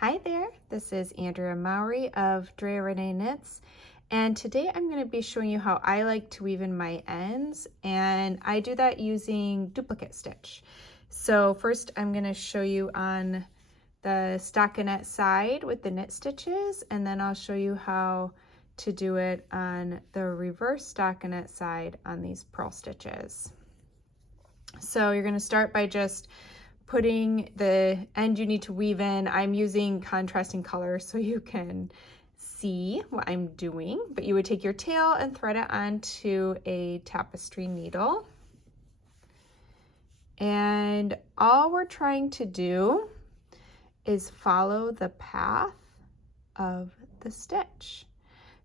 Hi there, this is Andrea Mowry of Drea Renee Knits, and today I'm going to be showing you how I like to weave in my ends, and I do that using duplicate stitch. So first I'm going to show you on the stockinette side with the knit stitches, and then I'll show you how to do it on the reverse stockinette side on these purl stitches. So you're going to start by just putting the end you need to weave in. I'm using contrasting colors so you can see what I'm doing, but you would take your tail and thread it onto a tapestry needle. And all we're trying to do is follow the path of the stitch.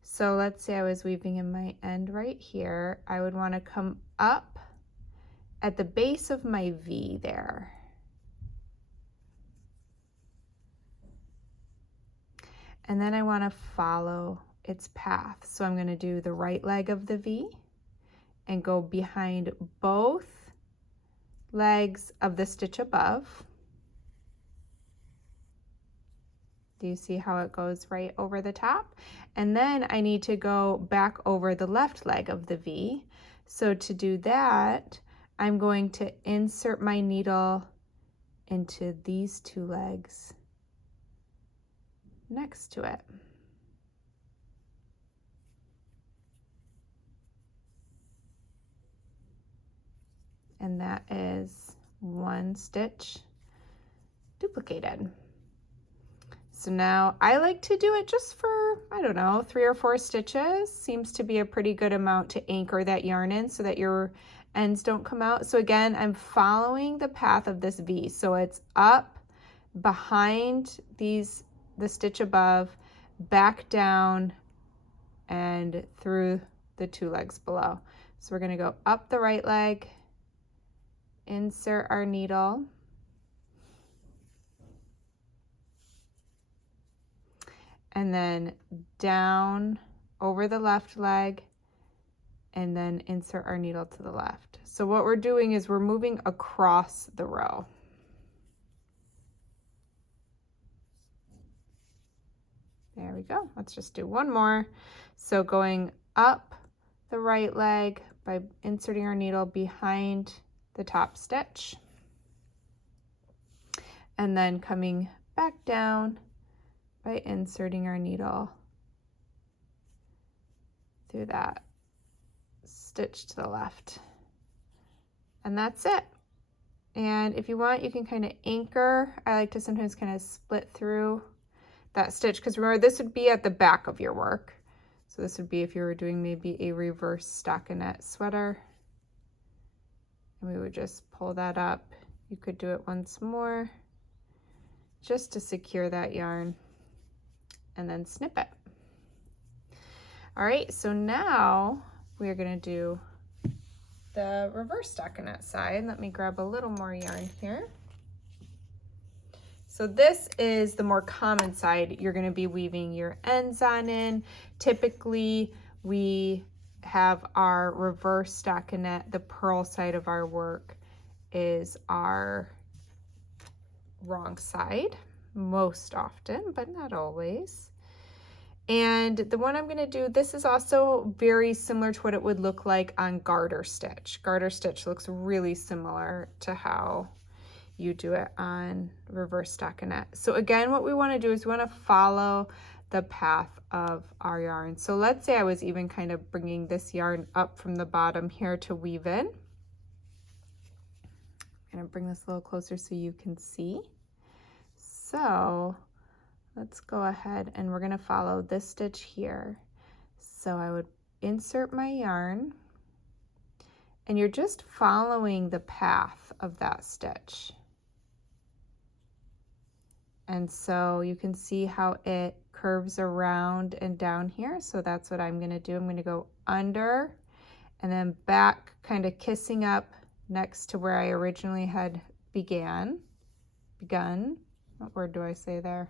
So let's say I was weaving in my end right here. I would want to come up at the base of my V there. And then I want to follow its path. So I'm going to do the right leg of the V and go behind both legs of the stitch above. Do you see how it goes right over the top? And then I need to go back over the left leg of the V. So to do that, I'm going to insert my needle into these two legs next to it. And that is one stitch duplicated. So now I like to do it just for, I don't know, 3 or 4 stitches. Seems to be a pretty good amount to anchor that yarn in so that your ends don't come out. So again, I'm following the path of this V. So it's up behind the stitch above, back down, and through the 2 legs below. So we're going to go up the right leg, insert our needle, and then down over the left leg, and then insert our needle to the left. So what we're doing is we're moving across the row. There we go. Let's just do one more. So going up the right leg by inserting our needle behind the top stitch, and then coming back down by inserting our needle through that stitch to the left. And that's it. And if you want, you can kind of anchor. I like to sometimes kind of split through that stitch, because remember, this would be at the back of your work. So this would be if you were doing maybe a reverse stockinette sweater. And we would just pull that up. You could do it once more just to secure that yarn, and then snip it. All right, so now we're gonna do the reverse stockinette side. Let me grab a little more yarn here. So this is the more common side you're going to be weaving your ends on in. Typically, we have our reverse stockinette, the purl side of our work is our wrong side, most often, but not always. And the one I'm going to do, this is also very similar to what it would look like on garter stitch. Garter stitch looks really similar to how you do it on reverse stockinette. So again, what we want to do is we want to follow the path of our yarn. So let's say I was even kind of bringing this yarn up from the bottom here to weave in. I'm going to bring this a little closer so you can see. So let's go ahead and we're going to follow this stitch here. So I would insert my yarn, and you're just following the path of that stitch. And so you can see how it curves around and down here. So that's what I'm going to do. I'm going to go under and then back, kind of kissing up next to where I originally had begun. What word do I say there?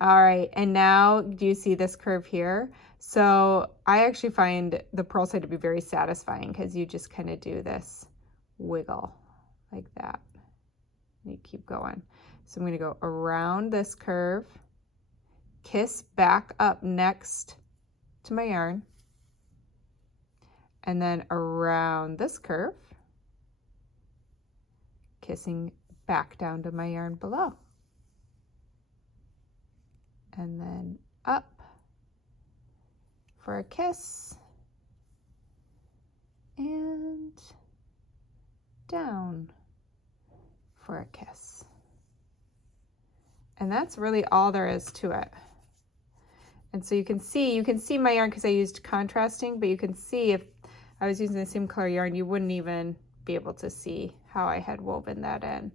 All right, and now do you see this curve here? So I actually find the purl side to be very satisfying, because you just kind of do this wiggle like that. You keep going. So I'm going to go around this curve, kiss back up next to my yarn, and then around this curve, kissing back down to my yarn below. And then up for a kiss, and down for a kiss. And that's really all there is to it. And so you can see my yarn because I used contrasting, but you can see if I was using the same color yarn, you wouldn't even be able to see how I had woven that in.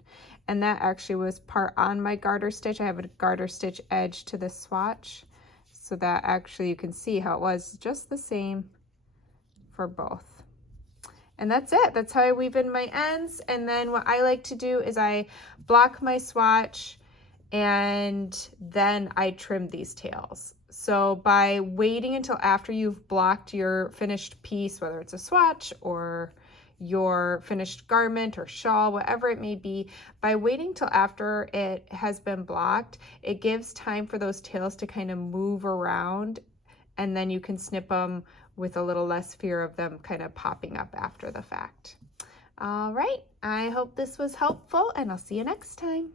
And that actually was part on my garter stitch. I have a garter stitch edge to the swatch, so that actually you can see how it was just the same for both. And that's it. That's how I weave in my ends. And then what I like to do is I block my swatch and then I trim these tails. So by waiting until after you've blocked your finished piece, whether it's a swatch or your finished garment or shawl, whatever it may be, by waiting till after it has been blocked, it gives time for those tails to kind of move around, and then you can snip them with a little less fear of them kind of popping up after the fact. All right, I hope this was helpful, and I'll see you next time.